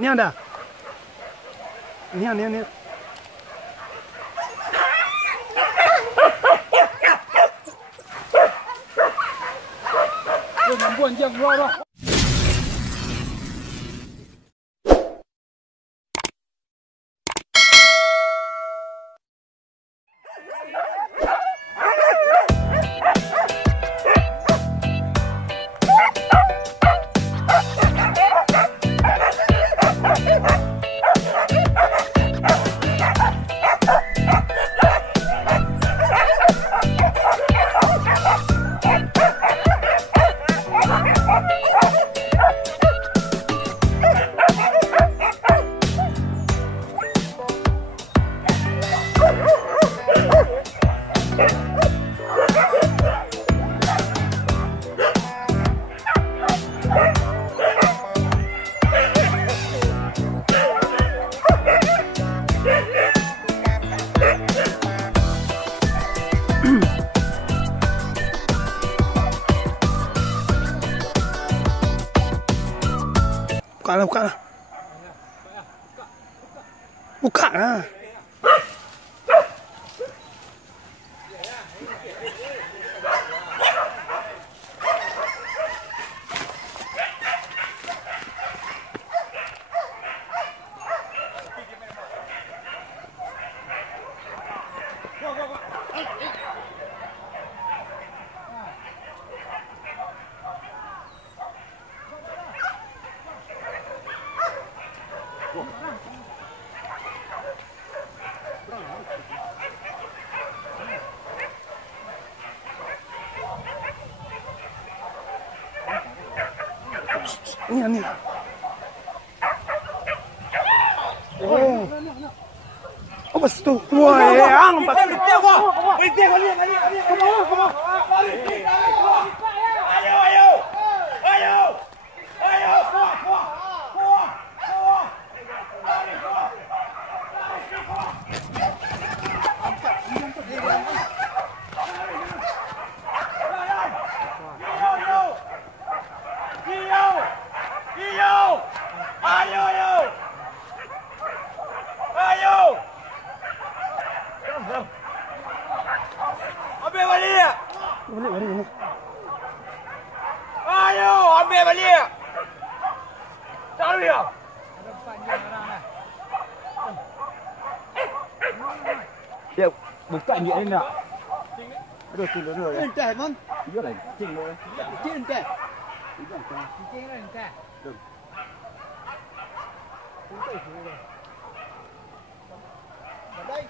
Ini ada. Ini. Buồn chừng rồi. Buka lah. Buka lah. Ini. Oh. Apa itu? Wah, yang empat. Ambil balik. Balik. Ayo, ambil balik. Tahu ya? Ada panjang orang dah. Ya, buka je ni nak. Aduh, tu. Entah, man. Dia lah, cing boleh. Cing entah. Cing lah entah. Baik.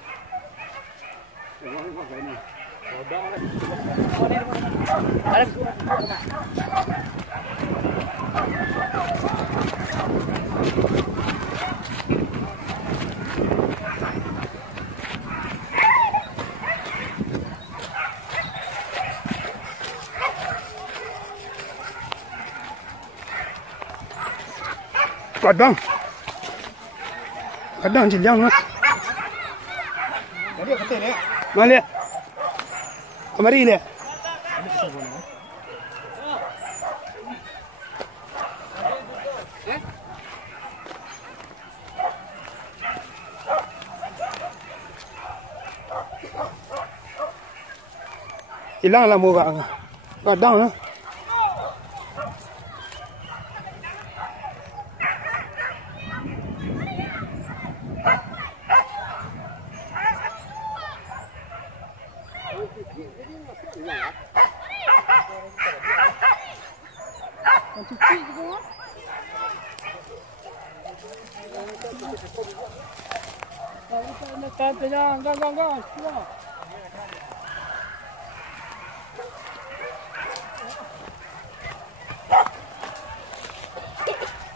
Kadang je liang lah. Jadi kata ni. Mana lihat? Kemari lihat. Hilang lah muka. Kadang lah. Gang.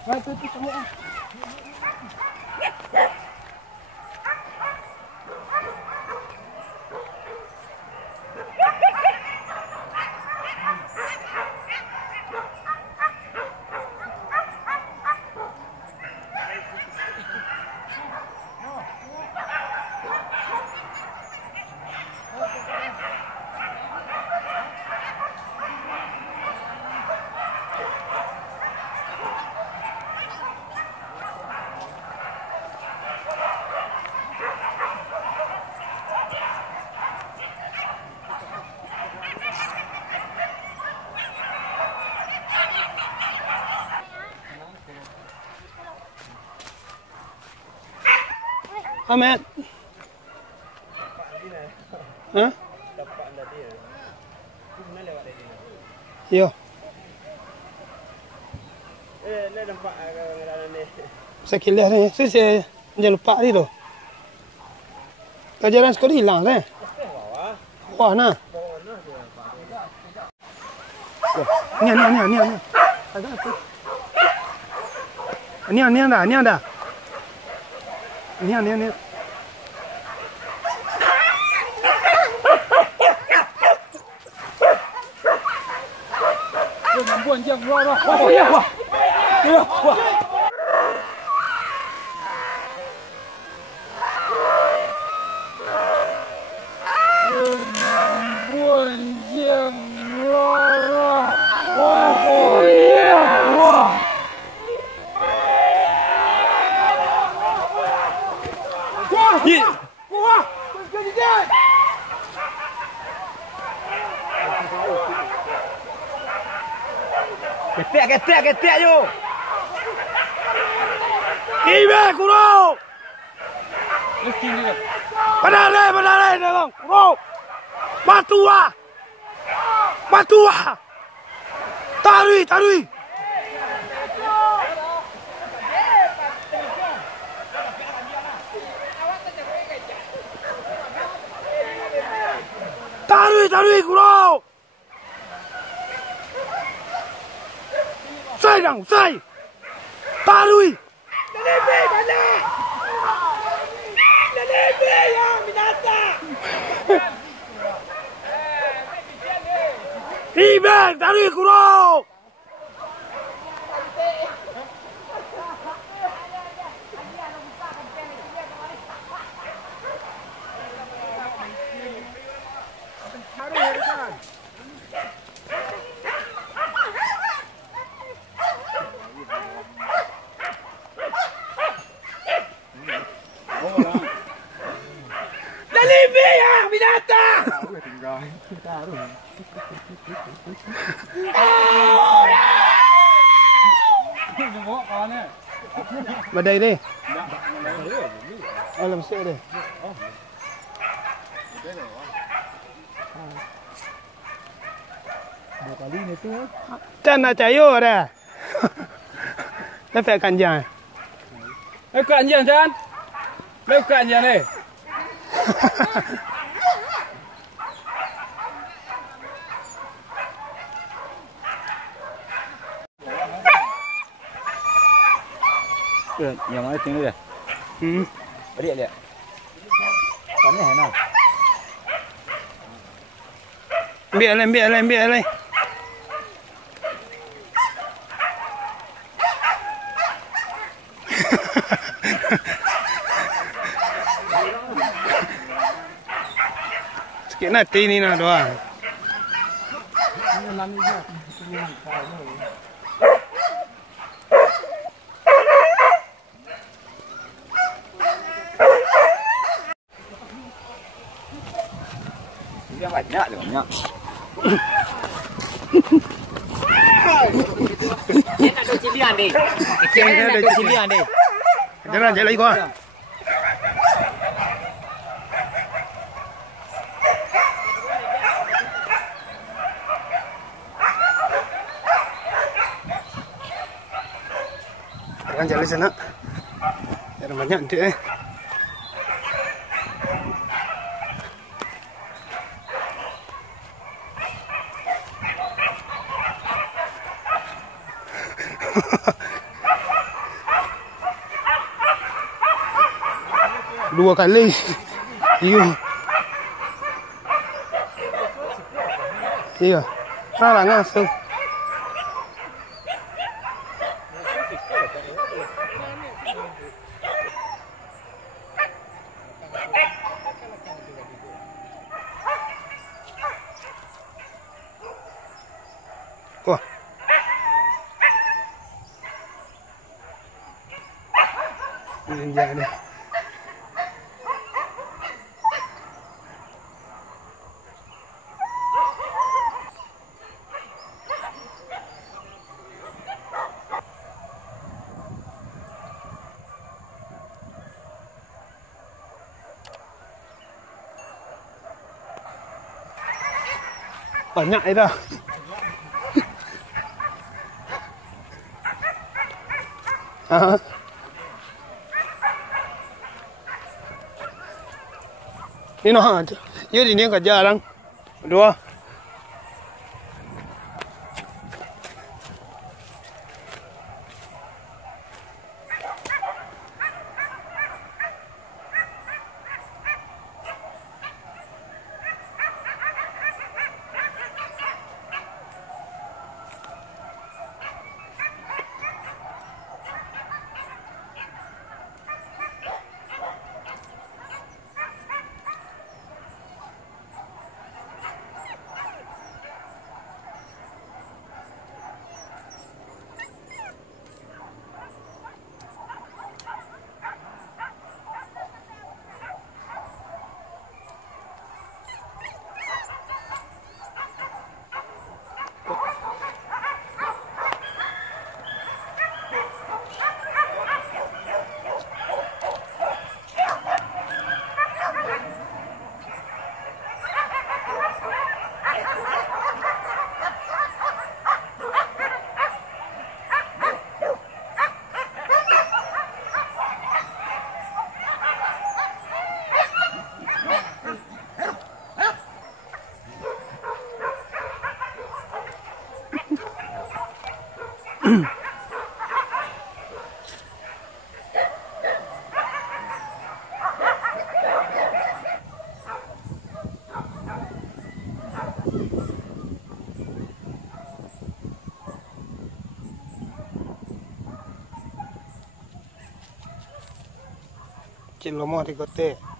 Itu semua. Ahmed. Hah? Yo. Saya kilas ni. Saya jangan lupa ni tu. Jalan sekali hilang kan? Wah, nah. Ni. Ni ada. Ni. Wah. Ketek je. Ibe, Kuro! Padahal, tolong. Kuro! Matua! Tarui! Tarui, Kuro! Sai! Tarui! Ibe, tarui, Kuro! Badai deh. Oh, lemsek deh. Dua kali ni tu. Chan nak cayo dah. Lepas kanjang. Kanjang Chan. Kanjang ni. Yang mana tinggal dia? Lihat. Panas kan? Ambil alai. Sikit nanti ni nak doang. Dia banyak. Dia nak ada cilian deh. Kecil nak ada cilian deh. Jangan lagi kau. Jangan jalan sana. Ada banyak nanti Dua kali. Iya. Salah langsung. Wah. Ini dia ni. Banyak itu. Ini noh, ini kerja orang dua. Cil lomo di kote.